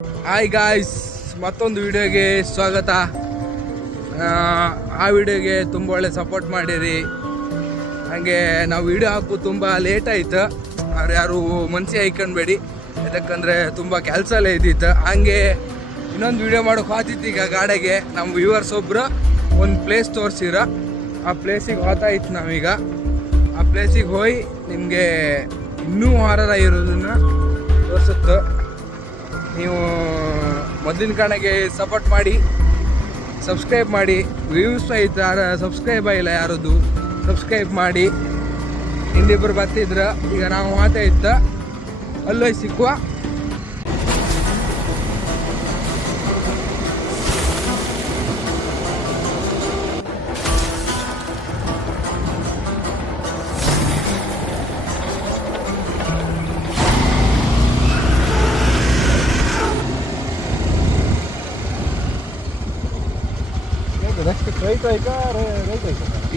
Hi guys, ಮತ್ತೊಂದು ವಿಡಿಯೋಗೆ ಸ್ವಾಗತ. ಆ ವಿಡಿಯೋಗೆ ತುಂಬ ಒಳ್ಳೆ ಸಪೋರ್ಟ್ ಮಾಡಿರಿ. ಹಾಗೆ ನಾವು ವಿಡಿಯೋ ಹಾಕು ತುಂಬ ಲೇಟ್ ಆಯ್ತು, ಅವ್ರು ಯಾರು ಮನಸ್ಸಿಗೆ ಹಾಯ್ಕೊಂಡ್ಬೇಡಿ, ಯಾಕಂದರೆ ತುಂಬ ಕೆಲಸ ಎಲ್ಲ ಇದ್ದಿತ್ತು. ಹಾಗೆ ಇನ್ನೊಂದು ವಿಡಿಯೋ ಮಾಡೋಕೆ ಹೋಗ್ತಿತ್ತು. ಈಗ ಗಾಡಿಗೆ ನಮ್ಮ ವ್ಯೂವರ್ಸ್ ಒಬ್ಬರು ಒಂದು ಪ್ಲೇಸ್ ತೋರಿಸಿರ, ಆ ಪ್ಲೇಸಿಗೆ ಹೋಗ್ತಾಯಿತ್ತು. ನಾವೀಗ ಆ ಪ್ಲೇಸಿಗೆ ಹೋಗಿ ನಿಮಗೆ ಇನ್ನೂ ಹಾರರ ಇರೋದನ್ನು ತೋರಿಸುತ್ತೆ. ನೀವು ಮೊದಲಿನ ಕಾರಣಕ್ಕೆ ಸಪೋರ್ಟ್ ಮಾಡಿ, ಸಬ್ಸ್ಕ್ರೈಬ್ ಮಾಡಿ. ವ್ಯೂಸ್ ಆಯ್ತು, ಸಬ್ಸ್ಕ್ರೈಬ್ ಆಗಿಲ್ಲ ಯಾರದು, ಸಬ್ಸ್ಕ್ರೈಬ್ ಮಾಡಿ. ಇನ್ನಿಬ್ಬರು ಬರ್ತಿದ್ರು. ಈಗ ನಾವು ಮಾತಾಯ್ತ ಅಲ್ಲೋಯ್ ಸಿಕ್ಕುವ.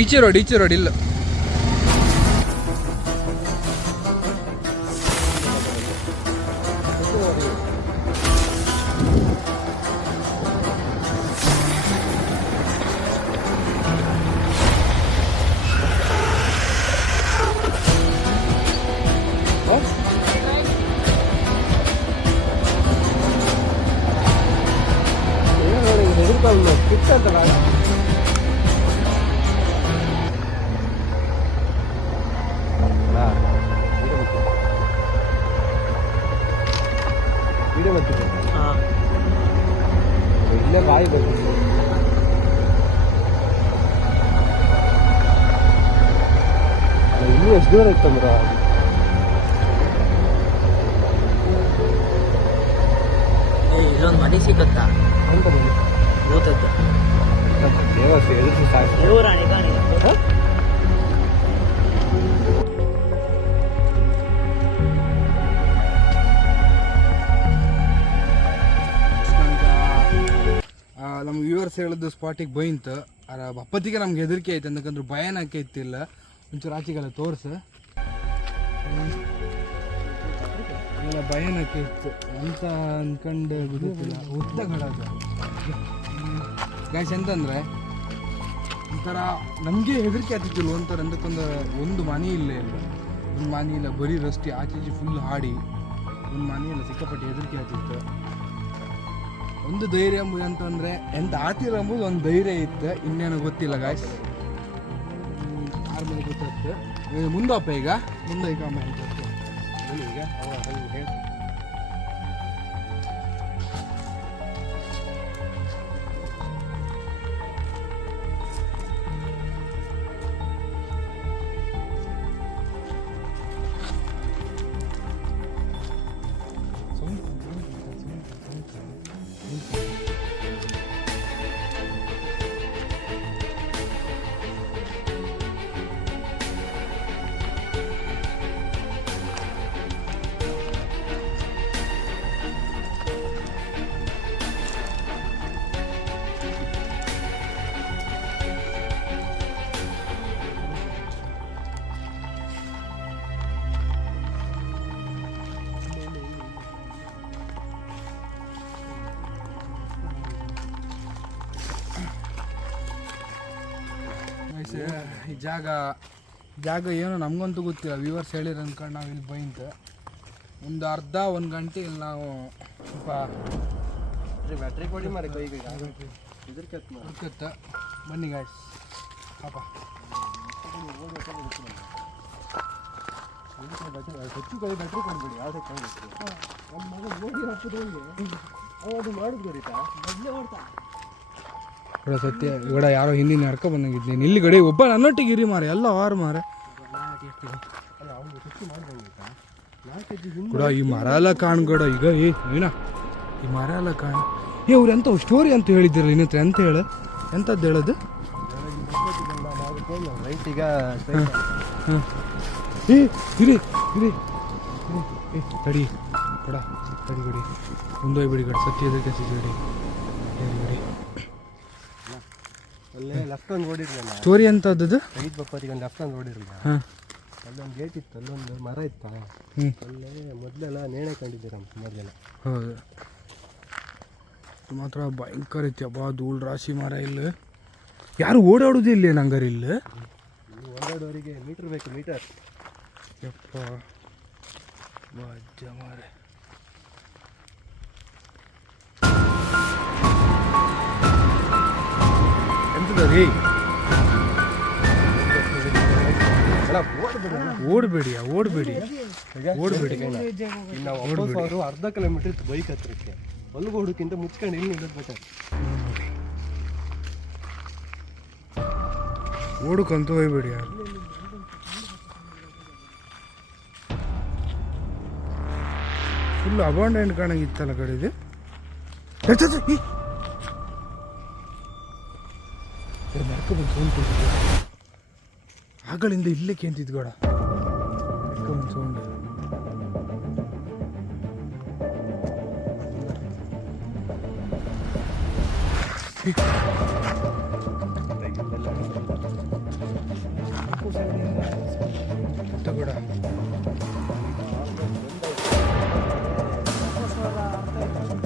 ಈಚೆ ರೋಡ್ ಇಲ್ಲ. ಇಲ್ಲೇ ಬಾಯಿ ಬರ್ತೀನಿ. ಇನ್ನೂ ಎಷ್ಟು ದೂರ ಇತ್ತಂದ್ರ ಇಲ್ಲೊಂದು ಮನೆ ಸಿಕ್ಕತ್ತ ಅಂತ ಗೊತ್ತೈತೆ. ನಮ್ಮ ವ್ಯೂವರ್ಸ್ ಹೇಳಿದ್ದು ಸ್ಪಾಟಿಗೆ ಬೈಂತು. ಅಪ್ಪತ್ತಿಗೆ ನಮ್ಗೆ ಹೆದರಿಕೆ ಐತೆ, ಅಂತಕಂದ್ರೆ ಭಯಾನಕ ಇತ್ತಿಲ್ಲ. ಒಂಚೂರು ಆಚೆಗೆಲ್ಲ ತೋರ್ಸು. ಎಲ್ಲ ಭಯಾನಕ ಇತ್ತು ಅಂತ ಅನ್ಕೊಂಡು ಗೊತ್ತಿಲ್ಲ. ಉದ್ದ ಗಡದ ಗಾಯ್ಸ್ ಎಂತಂದರೆ ಒಂಥರ ನಮಗೆ ಹೆದರಿಕೆ ಆಗ್ತಿತ್ತಿಲ್ಲ. ಒಂಥರ ಅಂತಕ್ಕಂದ್ರೆ ಒಂದು ಮನೆ ಇಲ್ಲ, ಒಂದು ಮನೆ ಇಲ್ಲ, ಬರೀ ರಸ್ತೆ ಆಚೆ ಫುಲ್ ಹಾಡಿ, ಒಂದು ಮನೆ ಇಲ್ಲ, ಸಿಕ್ಕಾಪಟ್ಟೆ ಹೆದರಿಕೆ ಆಗ್ತಿತ್ತು. ಒಂದು ಧೈರ್ಯ ಅಂತಂದರೆ ಎಂತ ಆತಿಲ್ಲ ಎಂಬುದು ಒಂದು ಧೈರ್ಯ ಇತ್ತು. ಇನ್ನೇನು ಗೊತ್ತಿಲ್ಲ ಗಾಯ್ಸ್, ಆರ್ಮೇಲೆ ಗೊತ್ತಾಗ್ತು. ಮುಂದಪ್ಪ ಈಗ ಮುಂದೆ ಈಗ ಅಮ್ಮ ಈಗ ಈ ಜಾಗ ಏನೋ ನಮಗಂತೂ ಗೊತ್ತಿಲ್ಲ. ವ್ಯೂವರ್ಸ್ ಹೇಳಿರ ಅನ್ಕೊಂಡು ನಾವು ಇಲ್ಲಿ ಬೈಂತ ಒಂದು ಅರ್ಧ ಒಂದು ಗಂಟೆ ಇಲ್ಲಿ ನಾವು ಸ್ವಲ್ಪ ಬ್ಯಾಟ್ರಿ ಕೊಡಿ ಮಾರಿ ಕೈಗೆ ಇರ್ಕತ್ತ. ಬನ್ನಿ ಗಾಯ್ಸ್ ಪಾಪ ಹೆಚ್ಚು ಕೈ ಬ್ಯಾಟ್ರಿ ಕೊಡ್ಬೇಡಿ. ಯಾವುದೇ ನಮ್ಮ ಮಗ ನೋಡಿ ಹಾಕೋದು ಅದು ಮಾಡಿದ್ ಬರೀತಾ ಮೊದಲೇ ಮಾಡ್ತಾ ಕೂಡ ಸತ್ಯ. ಇವಡ ಯಾರೋ ಹಿಂದಿನ ನಡ್ಕೊ ಬಂದಂಗಿದ್ದೀನಿ. ಇಲ್ಲಿ ಗಡಿ ಒಬ್ಬ ನನ್ನೊಟ್ಟಿಗೆ ಇರಿ ಮಾರೆ, ಎಲ್ಲ ಆರು ಮಾರೆ ಕೂಡ. ಈ ಮರ ಎಲ್ಲ ಕಾಣ್ಗಡ ಈಗ ಏನ ಈ ಮರ ಎಲ್ಲ ಕಾಣ. ಅವ್ರು ಎಂತ ಸ್ಟೋರಿ ಅಂತ ಹೇಳಿದ್ದೀರಲ್ಲ ಇನ್ನತ್ರ, ಎಂತ ಹೇಳ ಎಂಥದ್ದು ಹೇಳೋದು? ಈಗ ಇರಿ ಇರಿ ತಡಿ ಕೊಡ, ತಡಿ ಗಡಿ ಮುಂದೋಗ್ಬಿಡಿ ಗಡಿ. ಸತ್ಯ ಎದಕ್ಕೆ ಗಡಿ ಗಡಿ ಅಲ್ಲೇ ಲೆಫ್ಟ್ ಒಂದು ಓಡಿರಲಿಲ್ಲ ಸ್ಟೋರಿ ಅಂತದ್ದು. ಐದು ಬಪ್ಪತ್ತಿಗೆ ಒಂದು ಲೆಫ್ಟ್ ಒಂದು ಓಡಿರಲಿಲ್ಲ. ಹಾಂ, ಅಲ್ಲೊಂದು ಗೇಟ್ ಇತ್ತು, ಅಲ್ಲೊಂದು ಮರ ಇತ್ತು. ಅಲ್ಲೇ ಮೊದಲೆಲ್ಲ ನೇಣೆ ಕಂಡಿದ್ದೀರ ಮೊದಲೆಲ್ಲ. ಹೌದು. ಮಾತ್ರ ಭಯಂಕರ ಐತಿ ಅಬ್ಬಾ ಧೂಳು ರಾಶಿ ಮರ ಇಲ್ಲಿ ಯಾರು ಓಡಾಡೋದು ಇಲ್ಲಿ ನಂಗಾರೆ ಇಲ್ಲಿ ಓಡಾಡೋರಿಗೆ ಮೀಟರ್ ಬೇಕು ಮೀಟರ್ ಯಪ್ಪ ಅಜ್ಜ ಮಾರೆ ಎಂತದ ರೀ ಓಡಬೇಡಿ ನಾವು ಅವರು ಅರ್ಧ ಕಿಲೋಮೀಟರ್ ಇತ್ತು ಬೈಕ್ ಹತ್ರಕ್ಕೆ ಹೊಲ್ಗೋಡಕ್ಕಿಂತ ಮುಚ್ಕೊಂಡು ಇಲ್ಲಿ ನಿಲ್ಲೋದು ಬೆಟರ್. ಓಡಕ್ಕಂತೂ ಹೋಗ್ಬೇಡಿ ಯಾರು ಫುಲ್ ಅಬಾಂಡೆಂಟ್ ಕಾಣಂಗಿತ್ತಲ್ಲ ಕಡೆ ಇದು ಮರ್ಕ ಬಂದು ಸೌಂಡ್ ಕೊಡ್ತಿದ್ದೆ ಆಗಳಿಂದ ಇಲ್ಲೇ ಕೇಂತಿದ್ ಗೋಡ ಮರ್ಕ ಬಂದು ಸೌಂಡ್ ತಗೋಡ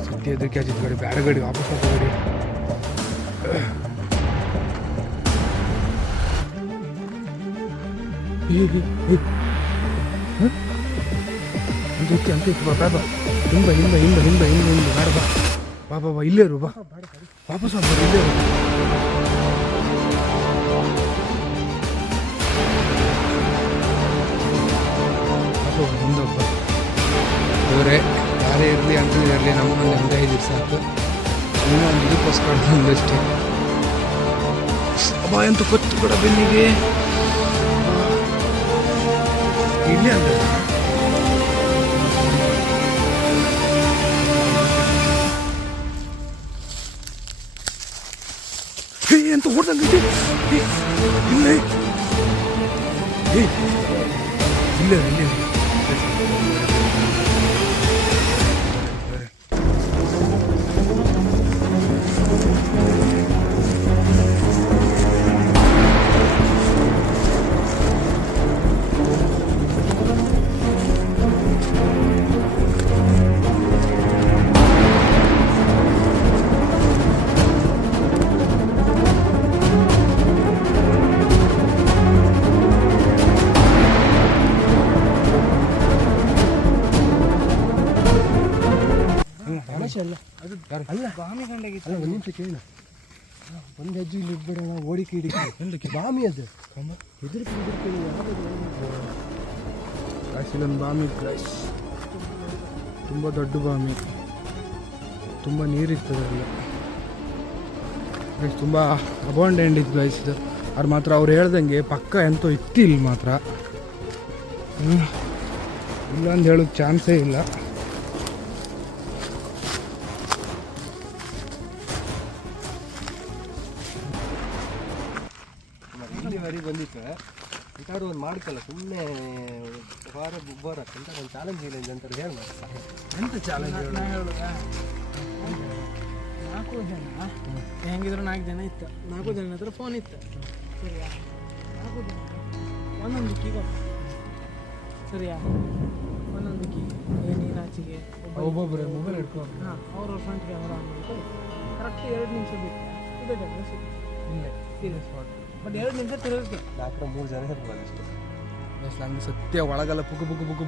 ಸತ್ಯ ಎದಕ್ಕೆ ಹಚ್ಚಿದ ಗಾಡಿ ಬೇರೆ ಗಾಡಿ ವಾಪಸ್ ಗಾಡಿ ಅಂತ ಇತ್ತು ಬಾ ಬಾ ಹಿಂಬ ಬೇಡ ಬಾ ಇಲ್ಲೇ ಇರು ಬಾ ವಾಪಸ್ ಆಗ್ಬೋದು ಇಲ್ಲೇ ಇರು ಮುಂದೊಬ್ಬ ಇವರೇ ಯಾರೇ ಇರಲಿ ಅಂತ ಇರಲಿ ನಮ್ಮನ್ನು ನೆಮ್ಮದಿ ಇದ್ದೀವಿ ಸಾಕು ಇನ್ನೂ ಒಂದು ಇದಕ್ಕೋಸ್ಕರ ಒಂದಷ್ಟೇ ಅಬ್ಬಾ ಎಂತ ಕೊತ್ತು ಕೂಡ ಬೆನ್ನಿಗೆ ಇಲ್ಲೇ ಅಂತ ಎಂತ ಓಡ್ದಂಗೆ ಇಲ್ಲೇ ಇಲ್ಲೇ ಅಲ್ಲ ಬಾಮಿ ಕಂಡಾಗಿತ್ತು ಒಂದು ನಿಮಿಷ ಕೇಳ ಒಂದು ಹೆಜ್ಜೆ ಇಲ್ಲಿ ಇಟ್ಬಿಡೋಣ ಓಡಿಕೆ ಹಿಡಿಕೆ ಬಾಮಿ ಅದು ಹೆದರಿಕೆ ಕಾಶಿಲೊಂದು ಬಾಮಿ ಪ್ಲಸ್ ತುಂಬ ದೊಡ್ಡ ಬಾಮಿ ತುಂಬ ನೀರಿರ್ತದೆ ಅಲ್ಲಿ ಗೈಸ್ ತುಂಬ ಅಬಾಂಡೆಂಟ್ ಇತ್ತು ಗೈಸ್ ಇದು ಅವ್ರು ಮಾತ್ರ ಅವ್ರು ಹೇಳ್ದಂಗೆ ಪಕ್ಕ ಎಂತೋ ಇತ್ತು ಇಲ್ಲಿ ಮಾತ್ರ ಇಲ್ಲ ಅಂತ ಹೇಳೋಕ್ಕೆ ಚಾನ್ಸೇ ಇಲ್ಲ ಇಲ್ಲಿವರೆಗೆ ಬಂದಿತ್ತು ಇಂಥವ್ರು ಒಂದು ಮಾಡ್ಕಲ್ಲ ಸುಮ್ಮನೆ ವಾರ ಬರೋಕ್ಕಂತ ಒಂದು ಚಾಲೆಂಜ್ ಇಲ್ಲ ಅಂತ ಹೇಳಿ ಎಂತ ಚಾಲೆಂಜ್ ಹೇಳುದ 4 ಜನ ಹೆಂಗಿದ್ರು 4 ಜನ ಇತ್ತು 4 ಜನ ಹತ್ರ ಫೋನ್ ಇತ್ತು ಸರಿಯಾ 4 ಜನ ಒಂದೊಂದು ದಿಕ್ಕಿಗೆ ಸರಿಯಾ ಒಂದೊಂದು ದಿಕ್ಕಿಗೆ ನೀರಾಚಿಗೆ ಒಬ್ಬೊಬ್ಬರೇ ಮೊಬೈಲ್ ಹಿಡ್ಕೊಂಡು ಹಾಂ ಅವ್ರ ಫ್ರಂಟ್ ಕ್ಯಾಮ್ರಾ ಆನ್ ಮಾಡ್ಕೊಂಡು ಕರೆಕ್ಟ್ 2 ನಿಮಿಷ ಬಿಟ್ಟು ಇದೇ ಜಾಗ ಇಲ್ಲೇ ಸೀರಿಯಸ್ ಸ್ಪಾಟ್ ಬಟ್ 2 ನಿಮಿಷ ತಿರುಗುತ್ತೆ 4-3 ಜನ ಇರ್ಬೋದು ಅಷ್ಟೇ ನಂಗೆ ಸತ್ಯ ಒಳಗೆಲ್ಲ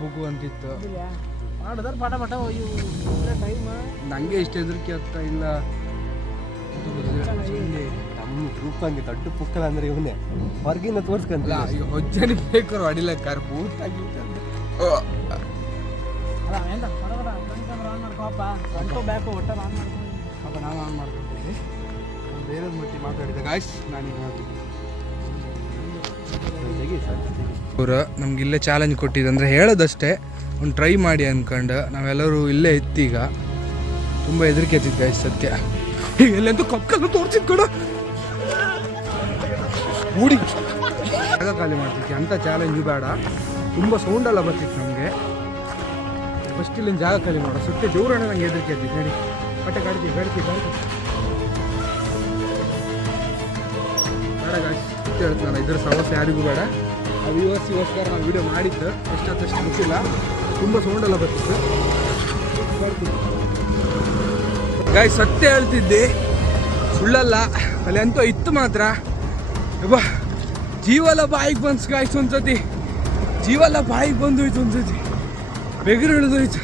ಬುಗು ಅಂತಿತ್ತು ಮಾಡಿದ್ರೆ ಪಾಠ ಟೈಮ್ ನನಗೆ ಇಷ್ಟ ಹೆದರಿಕೆ ಆಗ್ತಾ ಇಲ್ಲ ನಮ್ಮ ಗ್ರೂಪ್ ಹಂಗೆ ದೊಡ್ಡ ಪುಕ್ಕಲ ಅಂದ್ರೆ ಇವನೇ ಹೊರಗಿಂದ ತೋರ್ಸ್ಕೊಂತ ಹೊಜ್ಜನಿ ಬೇಕಾರು ಅಡಿಲಕ್ಕಾರ ಬೂಟ್ ಆಗಿತ್ತು ಅಲ್ಲ ಎಂತ ಹೊರಗಡೆ ಫ್ರಂಟ್ ಕ್ಯಾಮ್ರಾ ಆನ್ ಮಾಡ್ಕೋಪ್ಪ ಫ್ರಂಟು ಬ್ಯಾಕು ಒಟ್ಟಲ್ಲಿ ಆನ್ ಮಾಡ್ಕೊಂಡು ಅಪ್ಪ ನಾನು ಆನ್ ಮಾಡ್ಕೊತೀನಿ ಬೇರೆ ಮಟ್ಟಿ ಮಾತಾಡಿದೆ ಗಾಯ್ಸ್ ನಾನೀಗ ಅವರು ನಮ್ಗೆ ಇಲ್ಲೇ ಚಾಲೆಂಜ್ ಕೊಟ್ಟಿದ್ದಂದ್ರೆ ಹೇಳೋದಷ್ಟೇ ಒಂದು ಟ್ರೈ ಮಾಡಿ ಅಂದ್ಕೊಂಡು ನಾವೆಲ್ಲರೂ ಇಲ್ಲೇ ಇತ್ತೀಗ ತುಂಬ ಹೆದರಿಕೆ ಹತ್ತಿದ್ದು ಗಾಯ್ಸ್ ಸತ್ಯ ಎಲ್ಲೆಂತೂ ಕಕ್ಕನ್ನು ತೋರಿಸಿದ್ ಕೂಡ ಮೂಡಿ ಜಾಗ ಖಾಲಿ ಮಾಡ್ತಿದ್ದೆ ಅಂಥ ಚಾಲೆಂಜು ಬೇಡ ತುಂಬ ಸೌಂಡೆಲ್ಲ ಬರ್ತಿತ್ತು ನಮಗೆ ಫಸ್ಟ್ ಇಲ್ಲಿಂದ ಜಾಗ ಖಾಲಿ ಮಾಡೋ ಸತ್ಯ ಜೋರಣ್ಣ ನಂಗೆ ಹೆದರಿಕೆ ಹತ್ತಿದ್ದು ಹೇಳಿ ಬಟ್ಟೆ ಕಾಡ್ತೀವಿ ಬೇಡ ಗಾಯ್ಸ್ ಸತ್ಯ ಹೇಳ್ತಾನಲ್ಲ ಇದ್ರ ಸಮಸ್ಯೆ ಯಾರಿಗೂ ಬೇಡ ಆ ವ್ಯೂವರ್ಸಿಗೋಸ್ಕರ ನಾವು ವೀಡಿಯೋ ಮಾಡಿದ್ದು ಎಷ್ಟೊತ್ತಷ್ಟು ಗೊತ್ತಿಲ್ಲ ತುಂಬ ಸೌಂಡೆಲ್ಲ ಬರ್ತಿತ್ತು ಗಾಯ್ಸ್ ಸತ್ಯ ಹೇಳ್ತಿದ್ದೆ, ಸುಳ್ಳಲ್ಲ. ಅಲ್ಲಿ ಅಂತೂ ಇತ್ತು ಮಾತ್ರ. ಯಬ್ಬಾ ಜೀವೆಲ್ಲ ಬಾಯಿಗೆ ಬಂತು ಗಾಯ್ಸ್ ಒಂದ್ಸತಿ, ಜೀವೆಲ್ಲ ಬಾಯಿಗೆ ಬಂದೋಯ್ತು ಒಂದ್ಸತಿ, ಬೆಗರು ಹಿಡಿದೋಯ್ತು.